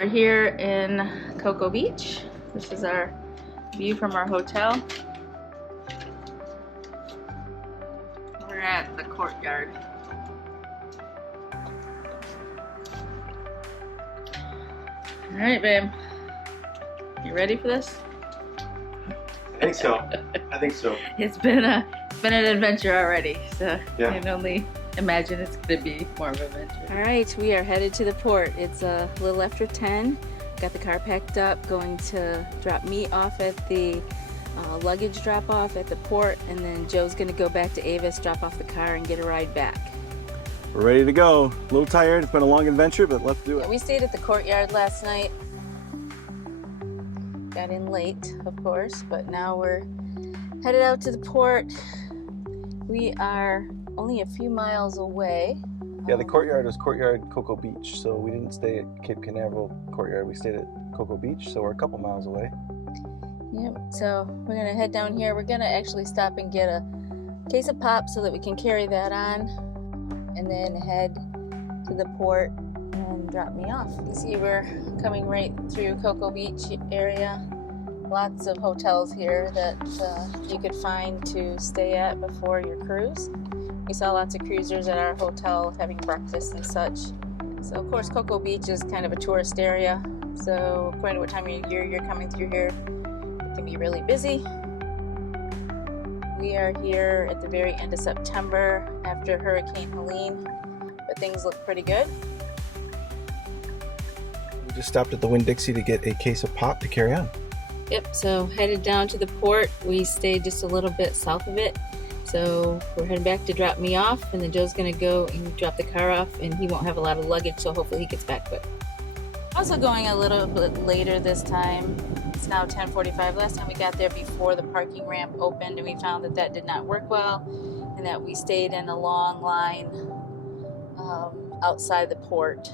We're here in Cocoa Beach. This is our view from our hotel. We're at the Courtyard. All right, babe. You ready for this? I think so. I think so. It's been an adventure already, so Yeah. I can only imagine it's going to be more of an adventure. All right, we are headed to the port. It's a little after 10. Got the car packed up, going to drop me off at the luggage drop off at the port, and then Joe's going to go back to Avis, drop off the car, and get a ride back. We're ready to go. A little tired. It's been a long adventure, but let's do it. Yeah, we stayed at the Courtyard last night. Got in late, of course, but now we're headed out to the port. We are only a few miles away. Yeah, the Courtyard was Courtyard Cocoa Beach, so we didn't stay at Cape Canaveral Courtyard. We stayed at Cocoa Beach, so we're a couple miles away. Yep, so we're gonna head down here. We're gonna actually stop and get a case of pop so that we can carry that on, and then head to the port and drop me off. You see we're coming right through Cocoa Beach area. Lots of hotels here that you could find to stay at before your cruise. We saw lots of cruisers at our hotel having breakfast and such. So of course Cocoa Beach is kind of a tourist area, so according to what time of year you're coming through here, it can be really busy. We are here at the very end of September after Hurricane Helen, but things look pretty good. We just stopped at the Winn-Dixie to get a case of pop to carry on. Yep, so headed down to the port. We stayed just a little bit south of it. So we're heading back to drop me off, and then Joe's gonna go and drop the car off, and he won't have a lot of luggage, so hopefully he gets back quick. Also going a little bit later this time. It's now 10:45. Last time we got there before the parking ramp opened, and we found that that did not work well, and that we stayed in a long line outside the port.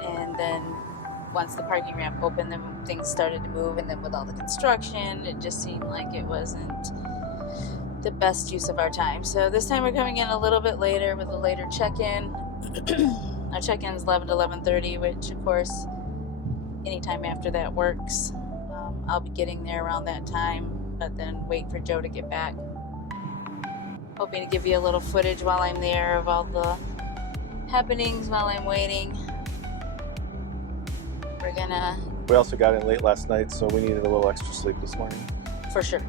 And then once the parking ramp opened, then things started to move, and then with all the construction, it just seemed like it wasn't the best use of our time. So this time we're coming in a little bit later with a later check-in. Our check-in is 11 to 11:30, which of course anytime after that works. I'll be getting there around that time, but then wait for Joe to get back. Hoping to give you a little footage while I'm there of all the happenings while I'm waiting. We also got in late last night, so we needed a little extra sleep this morning. For sure.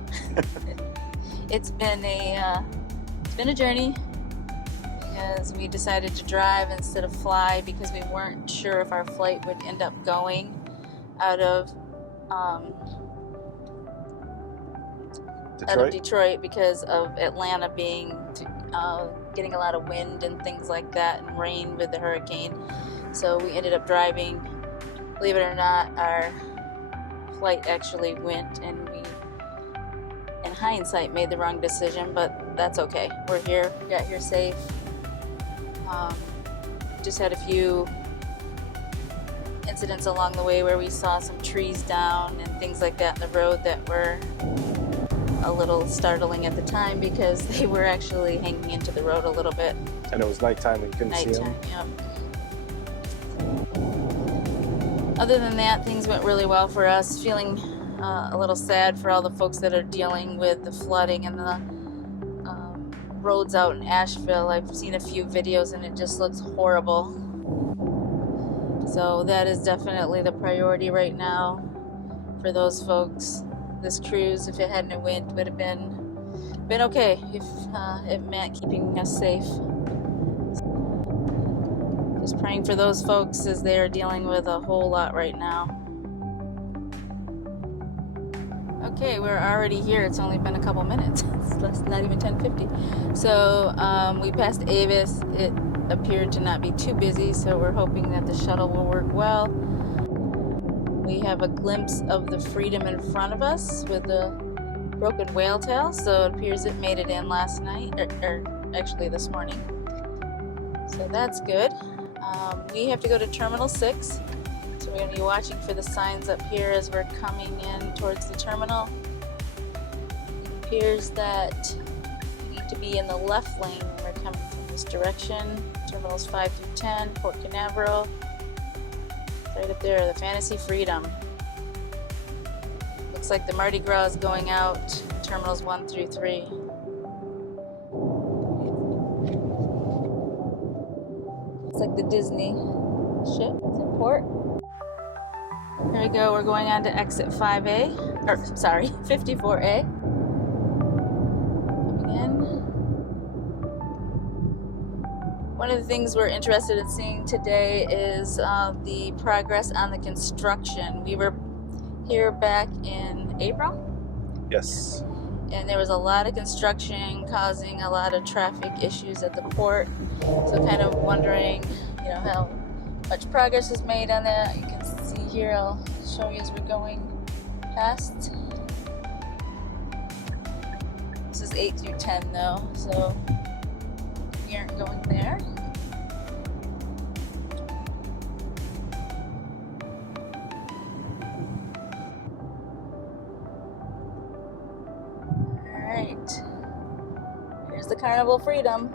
It's been a journey, because we decided to drive instead of fly because we weren't sure if our flight would end up going out of Detroit because of Atlanta being getting a lot of wind and things like that, and rain with the hurricane. So we ended up driving. Believe it or not, our flight actually went, and we, in hindsight, made the wrong decision, but that's okay. We're here, we got here safe. Just had a few incidents along the way where we saw some trees down and things like that in the road that were a little startling at the time, because they were actually hanging into the road a little bit. And it was nighttime, we couldn't see them. Yep. Other than that, things went really well for us. Feeling a little sad for all the folks that are dealing with the flooding and the roads out in Asheville. I've seen a few videos and it just looks horrible. So that is definitely the priority right now for those folks. This cruise, if it hadn't went, would have been okay if it meant keeping us safe. Just praying for those folks as they are dealing with a whole lot right now. Okay, we're already here. It's only been a couple minutes. It's not even 10:50. So we passed Avis. It appeared to not be too busy, so we're hoping that the shuttle will work well. We have a glimpse of the Freedom in front of us with the broken whale tail, so it appears it made it in last night, or actually this morning. So that's good. We have to go to Terminal 6, so we're going to be watching for the signs up here as we're coming in towards the terminal. It appears that we need to be in the left lane when we're coming from this direction. Terminals 5 through 10, Port Canaveral. Right up there, the Fantasy Freedom. Looks like the Mardi Gras is going out, terminals 1 through 3. Looks like the Disney ship is in port. Here we go, we're going on to exit 5A, or sorry, 54A. Coming in. One of the things we're interested in seeing today is the progress on the construction. We were here back in April. Yes. And there was a lot of construction causing a lot of traffic issues at the port. So kind of wondering, you know, how much progress is made on that. You can see here, I'll show you as we're going past. This is 8 through 10 though, so we aren't going there. Alright, here's the Carnival Freedom.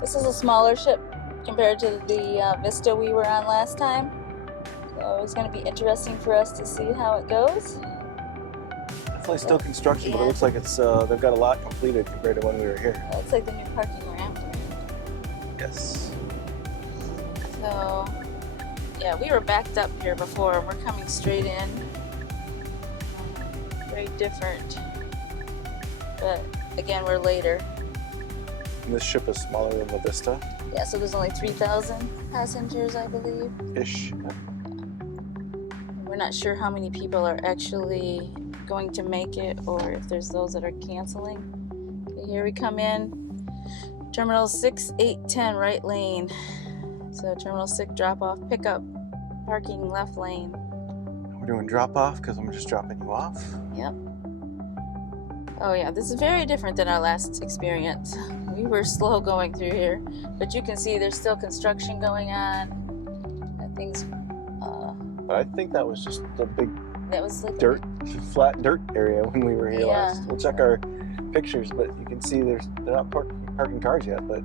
This is a smaller ship compared to the Vista we were on last time. So it's going to be interesting for us to see how it goes. Definitely still construction, but it looks like it's they've got a lot completed compared to when we were here. It looks like the new parking ramp. Yes. So, yeah, we were backed up here before, and we're coming straight in. Very different. But again, we're later. And this ship is smaller than the Vista. Yeah, so there's only 3,000 passengers, I believe. Ish. We're not sure how many people are actually going to make it, or if there's those that are canceling. Okay, here we come in. Terminal 6, 8, 10, right lane. So Terminal 6, drop off, pickup, parking, left lane. We're doing drop off because I'm just dropping you off. Yep. Oh yeah, this is very different than our last experience. We were slow going through here, but you can see there's still construction going on. And things. But I think that was just the big That was like flat dirt area when we were here Yeah. last. We'll check our pictures, but you can see they're not parking cars yet, but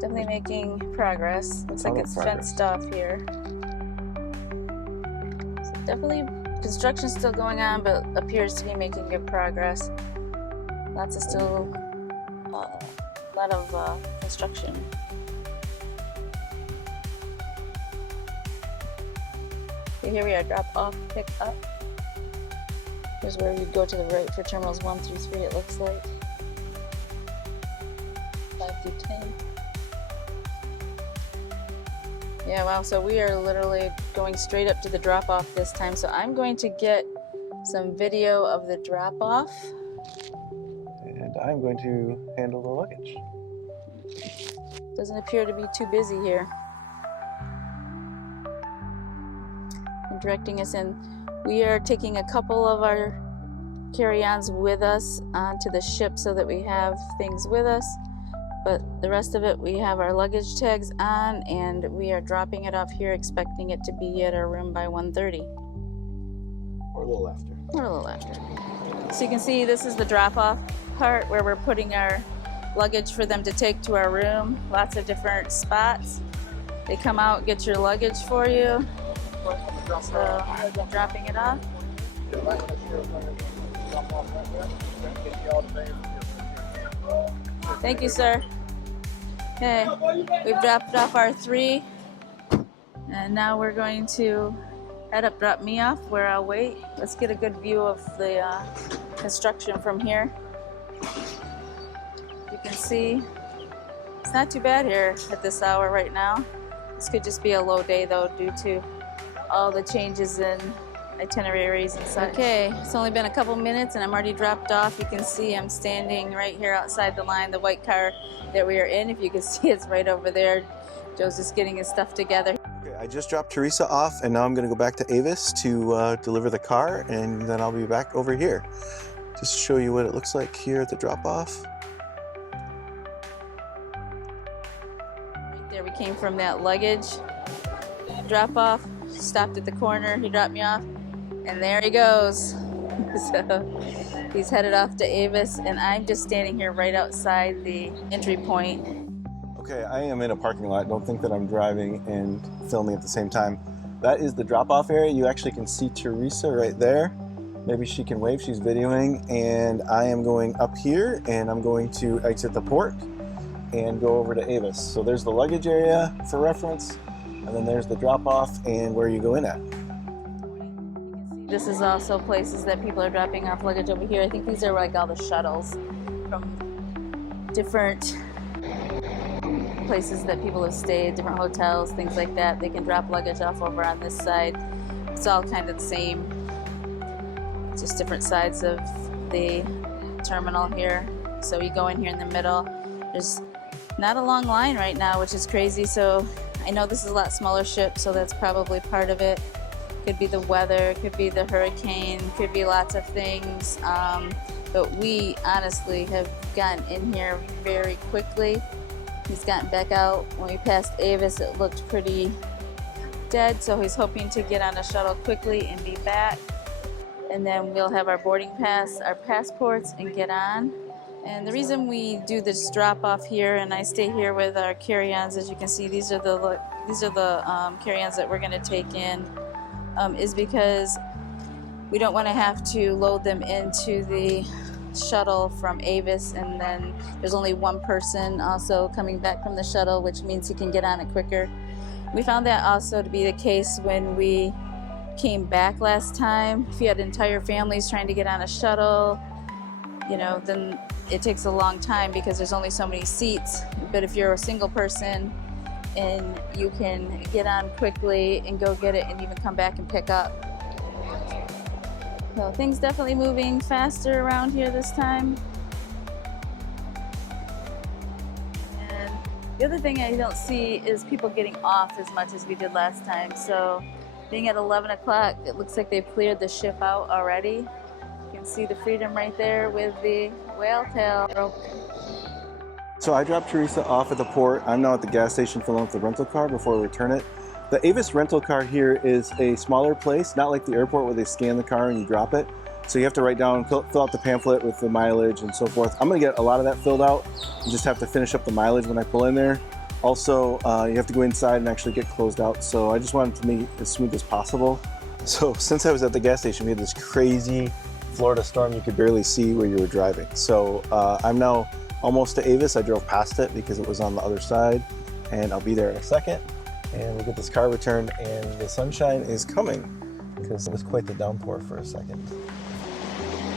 definitely making progress. Looks like it's fenced off here. So definitely construction still going on, but appears to be making good progress. Lots of still, a lot of construction. Okay, here we are, drop off, pick up. Here's where we go to the right for terminals 1 through 3, it looks like. 5 through 10. Yeah, wow, so we are literally going straight up to the drop off this time. So I'm going to get some video of the drop off. and I'm going to handle the luggage. Doesn't appear to be too busy here. And directing us in. We are taking a couple of our carry-ons with us onto the ship so that we have things with us. But the rest of it, we have our luggage tags on, and we are dropping it off here, expecting it to be at our room by 1:30. Or a little after. Or a little after. So you can see this is the drop-off part where we're putting our luggage for them to take to our room. Lots of different spots. They come out, get your luggage for you. So dropping it off. Thank you, sir. Okay, we've dropped off our 3, and now we're going to head up, drop me off where I'll wait. Let's get a good view of the construction from here. You can see it's not too bad here at this hour right now. This could just be a low day though, due to all the changes in itineraries and such. Okay, it's only been a couple minutes and I'm already dropped off. You can see I'm standing right here outside the line, the white car that we are in. If you can see, it's right over there. Joe's just getting his stuff together. Okay, I just dropped Teresa off, and now I'm going to go back to Avis to deliver the car, and then I'll be back over here. Just to show you what it looks like here at the drop-off. Right there, we came from that luggage drop-off. Stopped at the corner, he dropped me off, and there he goes. So He's headed off to Avis, and I'm just standing here right outside the entry point. Okay, I am in a parking lot. Don't think that I'm driving and filming at the same time. That is the drop-off area. You actually can see Teresa right there. Maybe she can wave, she's videoing. And I am going up here, and I'm going to exit the port and go over to Avis. So there's the luggage area for reference, and then there's the drop-off and where you go in at. This is also places that people are dropping off luggage over here. I think these are like all the shuttles from different places that people have stayed, different hotels, things like that. They can drop luggage off over on this side. It's all kind of the same, just different sides of the terminal here. So you go in here in the middle. There's not a long line right now, which is crazy. So I know this is a lot smaller ship, so that's probably part of it. Could be the weather, could be the hurricane, could be lots of things. But we honestly have gotten in here very quickly. He's gotten back out. When we passed Avis, it looked pretty dead, so he's hoping to get on a shuttle quickly and be back. And then we'll have our boarding pass, our passports, and get on. And the reason we do this drop-off here, and I stay here with our carry-ons, as you can see, these are the carry-ons that we're going to take in, is because we don't want to have to load them into the shuttle from Avis, and then there's only one person also coming back from the shuttle, which means he can get on it quicker. We found that also to be the case when we came back last time. If you had entire families trying to get on a shuttle, you know, then it takes a long time because there's only so many seats. But if you're a single person and you can get on quickly and go get it and even come back and pick up. So things definitely moving faster around here this time. And the other thing I don't see is people getting off as much as we did last time. So being at 11 o'clock, it looks like they've cleared the ship out already. You can see the Freedom right there with the whale tail. So I dropped Teresa off at the port. I'm now at the gas station filling up the rental car before we return it. The Avis rental car here is a smaller place, not like the airport where they scan the car and you drop it. So you have to write down, fill out the pamphlet with the mileage and so forth. I'm gonna get a lot of that filled out. You just have to finish up the mileage when I pull in there. Also, you have to go inside and actually get closed out. So I just wanted to make it as smooth as possible. So since I was at the gas station, we had this crazy Florida storm. You could barely see where you were driving. So I'm now almost to Avis. I drove past it because it was on the other side, and I'll be there in a second. And we'll get this car returned, and the sunshine is coming because it was quite the downpour for a second.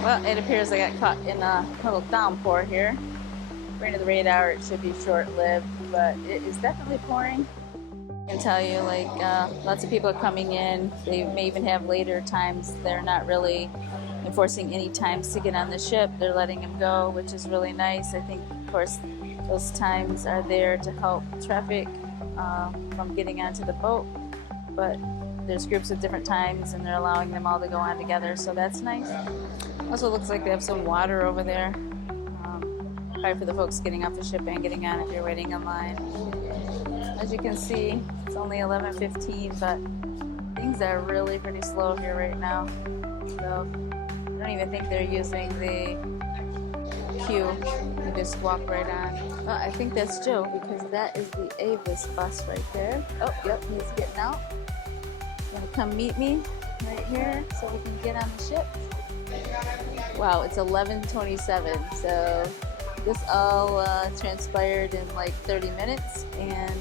Well, it appears I got caught in a little downpour here. According to the radar, it should be short-lived, but it is definitely pouring. I can tell you, like, lots of people are coming in. They may even have later times. They're not really enforcing any times to get on the ship. They're letting them go, which is really nice. I think, of course, those times are there to help traffic from getting onto the boat, but there's groups at different times and they're allowing them all to go on together, so that's nice. Also looks like they have some water over there, probably for the folks getting off the ship and getting on if you're waiting in line. As you can see, it's only 11:15, but things are really pretty slow here right now, so I don't even think they're using the queue. You just walk right on. Well, I think that's Joe because that is the Avis bus right there. Oh, yep, he's getting out. He's gonna come meet me right here so we can get on the ship. Wow, it's 11:27, so this all transpired in like 30 minutes, and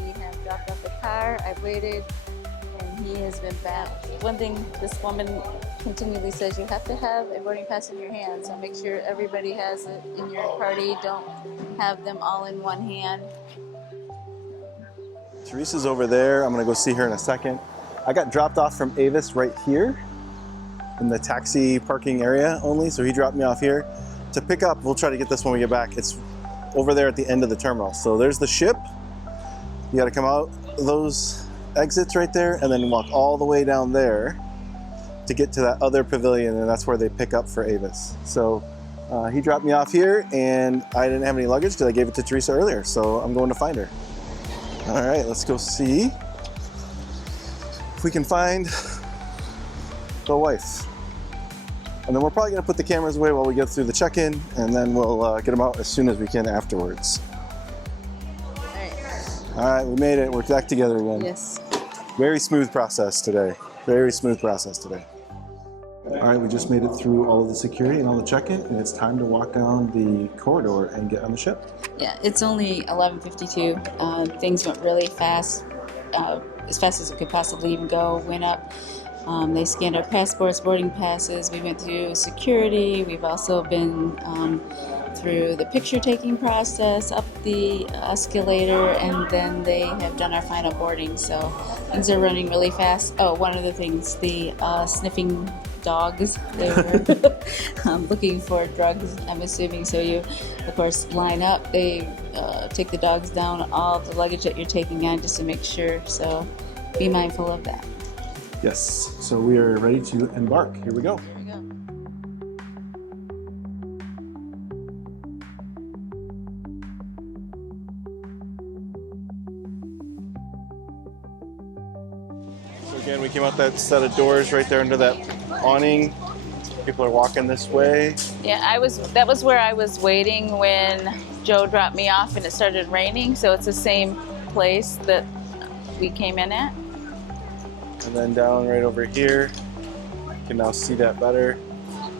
we have dropped off the car. I've waited, and he has been back. One thing this woman continually says, you have to have a boarding pass in your hand, so make sure everybody has it in your party. Don't have them all in one hand. Teresa's over there. I'm gonna go see her in a second. I got dropped off from Avis right here in the taxi parking area only, so he dropped me off here. To pick up, we'll try to get this when we get back. It's over there at the end of the terminal. So there's the ship. You gotta come out those exits right there and then walk all the way down there to get to that other pavilion, and that's where they pick up for Avis. So he dropped me off here, and I didn't have any luggage because I gave it to Teresa earlier, so I'm going to find her. All right, let's go see if we can find the wife. And then we're probably gonna put the cameras away while we get through the check-in, and then we'll get them out as soon as we can afterwards. All right, we made it. We're back together again. Yes. Very smooth process today. Very smooth process today. All right, we just made it through all of the security and all the check-in, and it's time to walk down the corridor and get on the ship. Yeah, it's only 11:52. Things went really fast, as fast as it could possibly even go. Went up. They scanned our passports, boarding passes. We went through security. We've also been through the picture-taking process, up the escalator, and then they have done our final boarding. So things are running really fast. Oh, one of the things, the sniffing dogs, they were looking for drugs, I'm assuming. So you, of course, line up. They take the dogs down, all the luggage that you're taking on, just to make sure. So be mindful of that. Yes, so we are ready to embark. Here we go. Here we go. So again, we came out that set of doors right there under that awning. People are walking this way. Yeah, that was where I was waiting when Joe dropped me off and it started raining. So it's the same place that we came in at. And then down right over here, you can now see that better.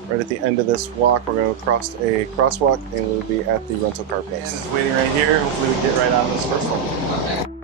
Right at the end of this walk, we're going to cross a crosswalk and we'll be at the rental car place. Waiting right here. Hopefully we get right on this first one.